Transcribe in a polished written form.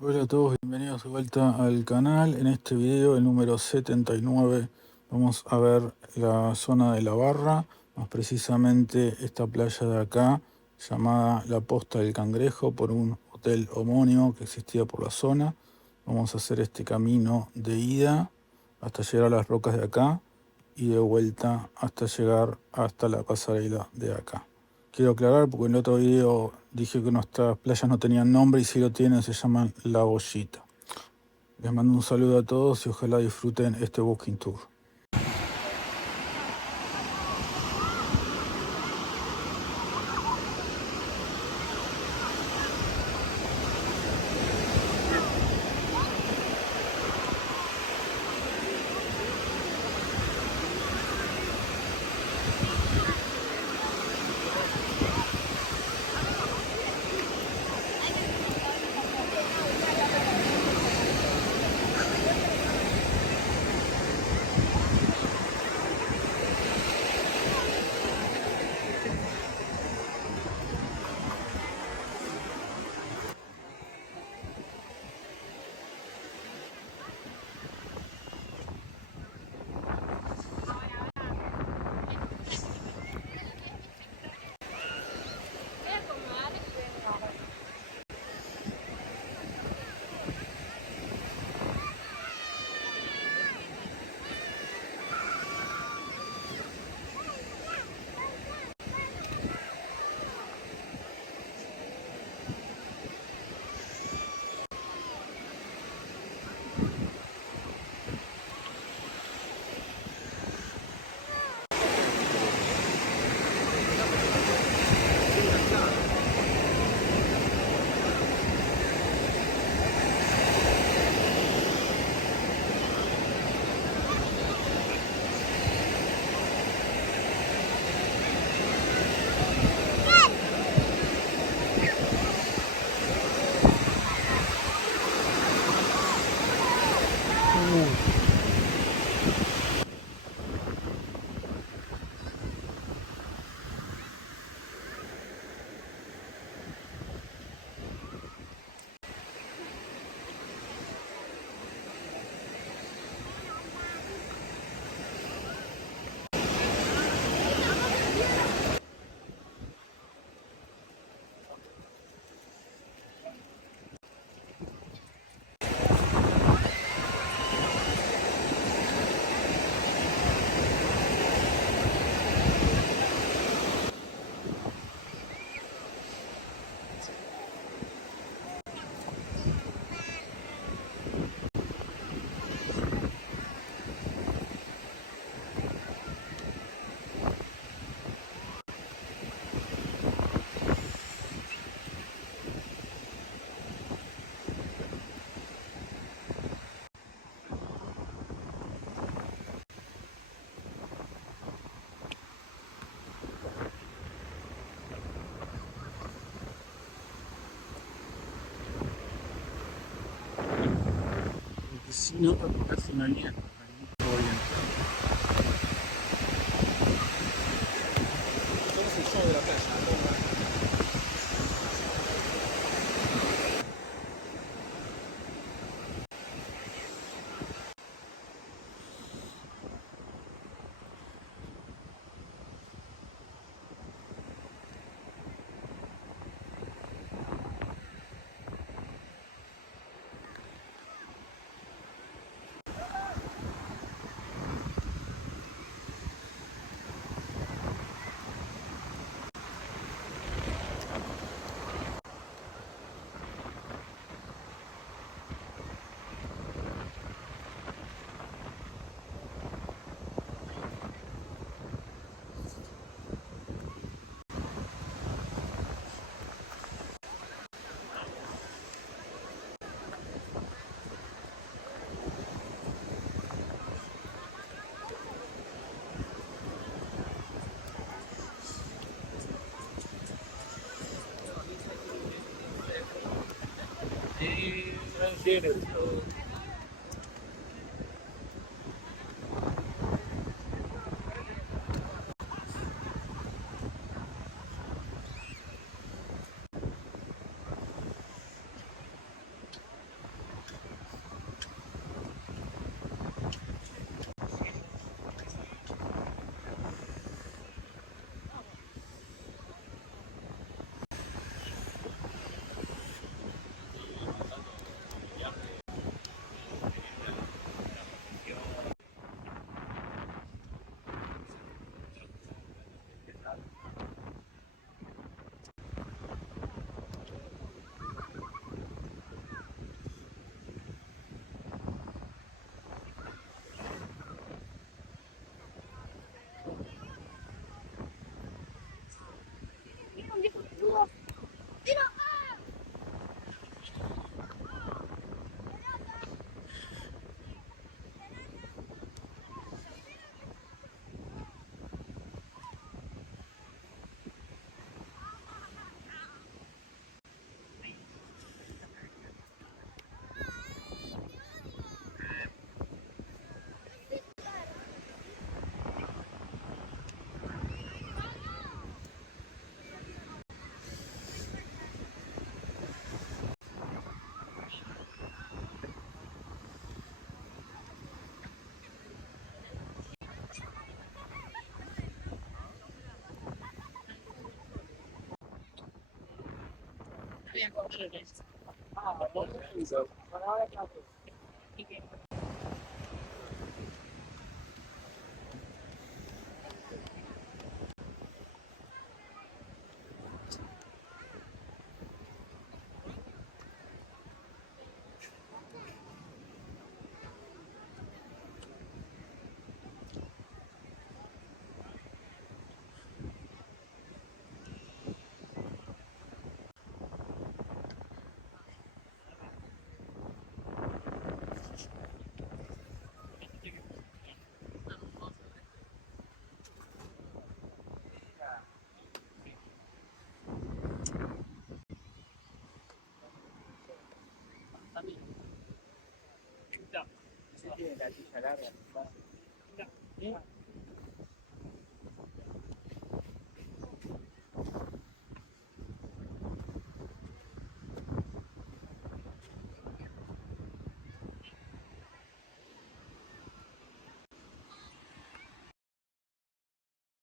Hola a todos, bienvenidos de vuelta al canal. En este video, el número 79, vamos a ver la zona de la Barra, más precisamente esta playa de acá, llamada La Posta del Cangrejo, por un hotel homónimo que existía por la zona. Vamos a hacer este camino de ida hasta llegar a las rocas de acá y de vuelta hasta llegar hasta la pasarela de acá. Quiero aclarar porque en el otro video dije que nuestras playas no tenían nombre y si lo tienen se llaman La Bollita. Les mando un saludo a todos y ojalá disfruten este Walking Tour. Porque si no, para tocarse una línea, todo bien. Somos el show de la playa. También.